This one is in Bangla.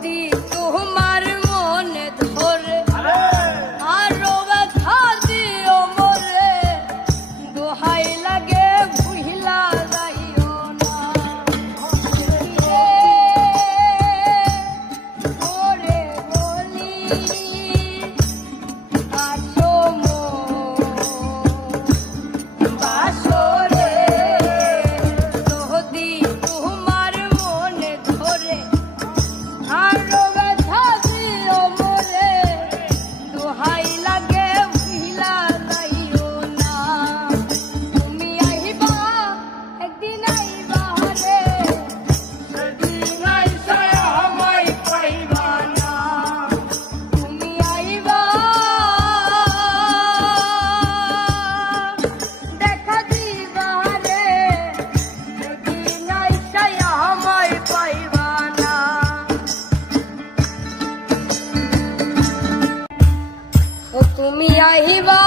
যদি তোমার মনে ধরে আরো ব্যথা দিও মোরে, দোহাই লাগে ভুইলা যাইও না। ওরে বলি আসো বাসরে, যদি তোমার মনে ধরে আরো ব্যথা দিও মোরে, দোহাই লাগে ভুইলা যাইও না। তুমি আইবা একদিন আইবা রে, সেদিন আইসা আমায় পাইবা না। তুমি আইবা দেখা দিবা রে, সেদিন আইসা আমায় পাইবা না। ও তুমি আইবা